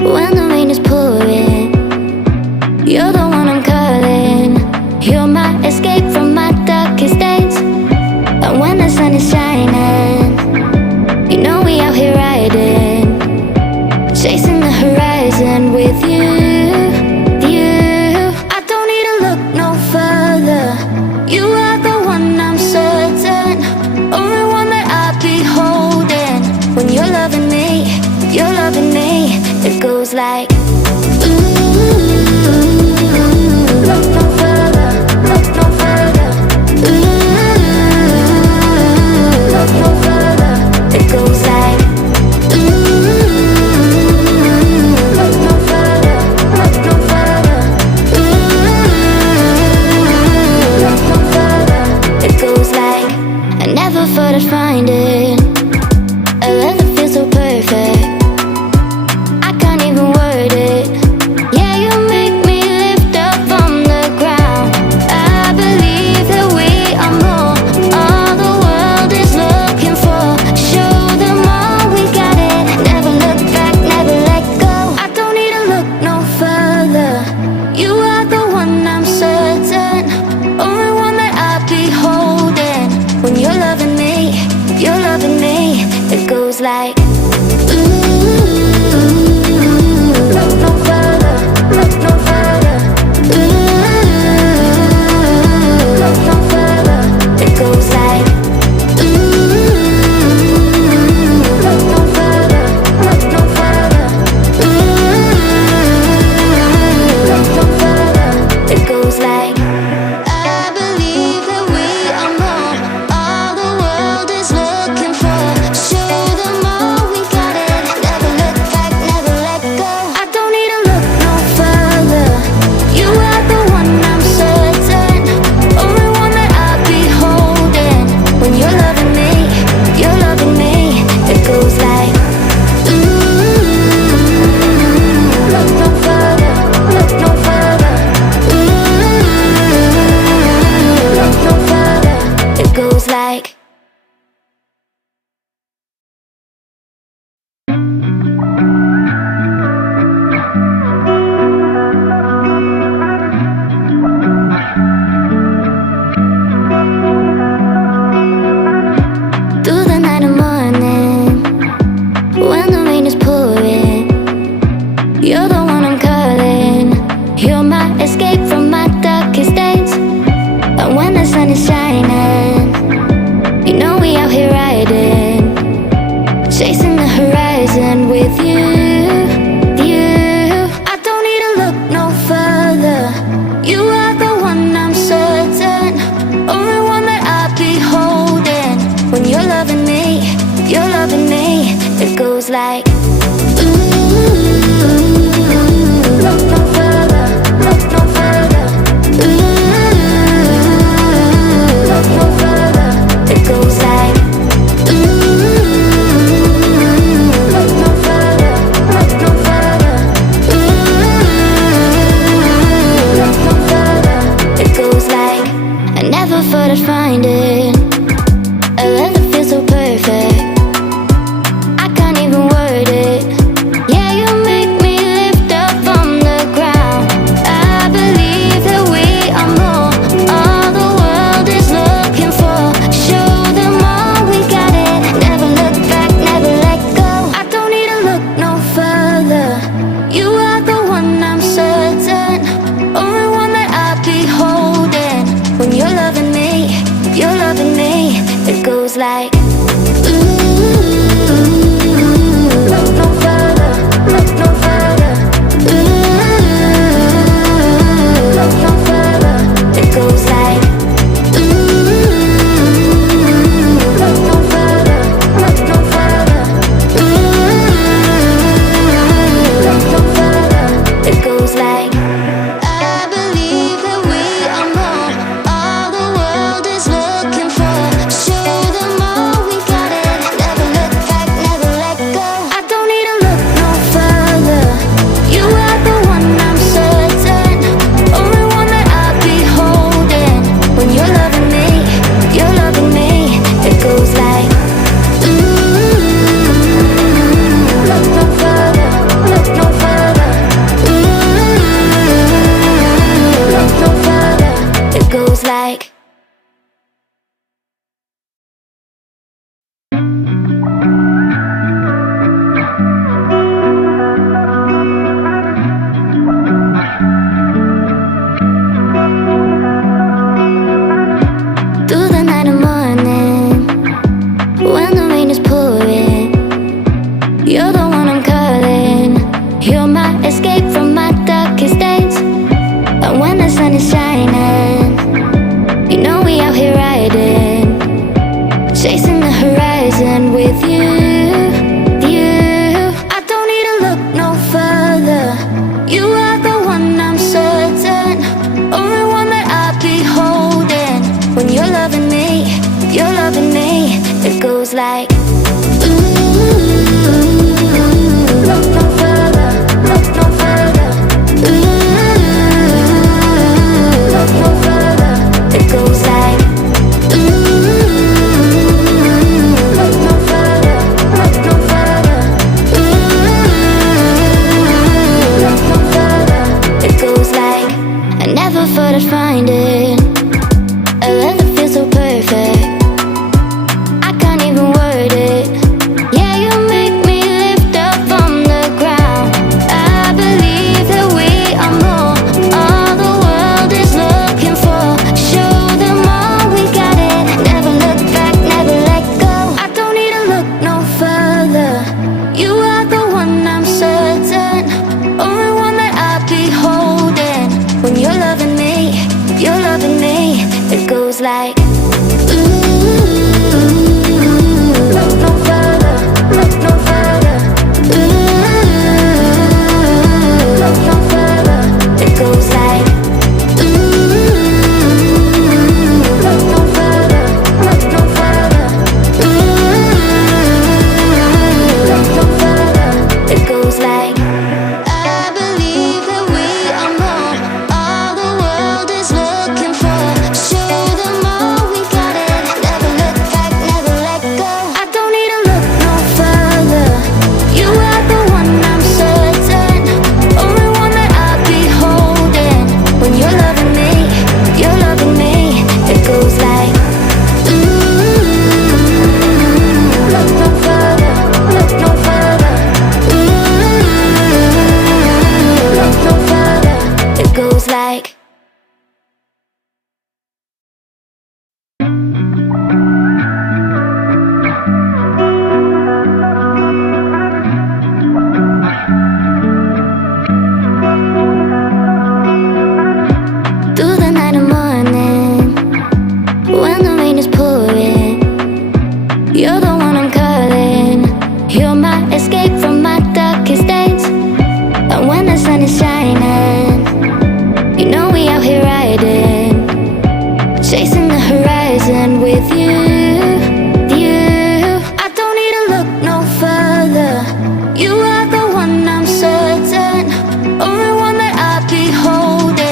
when the rain is pouring. You're the one I'm calling. You're my escape from my darkest days. And when the sun is shining, you know we out here riding, chasing the horizon with you. I don't need to look no further. You are the one I'm certain, only one that I'll be holding. When you're loving me, it goes like look no further, look no further. Look no further. It goes like look no further, look no further. Look no further. It goes like I never thought I'd find it, a love that feels so perfect. I can't even word it. Yeah, you make me lift up from the ground. I believe that we are more, all the world is looking for. Show them all we got it. Never look back, never let go. I don't need to look no further. You are the one I'm certain, only one that I'll be holding. When you're loving me, it goes like look no further, look no further. Look no further. It goes like look no further, look no further. Look no further. It goes like I believe that we are more, all the world is looking for. Show them all we got it. Never look back, never let go. I don't need to look no further. You are the one I'm certain, only one that I'll be holding. When you're loving me, it goes like look no further, look no further. Look no further. It goes like through the night and morning, when the rain is pouring. You're the one I'm calling. You're my escape from my darkest days. And when the sun is shining, you know we out here riding, chasing the horizon with you. I don't need to look no further. You are the one I'm certain, only one that I'll be holding. When you're loving me, it goes like with you.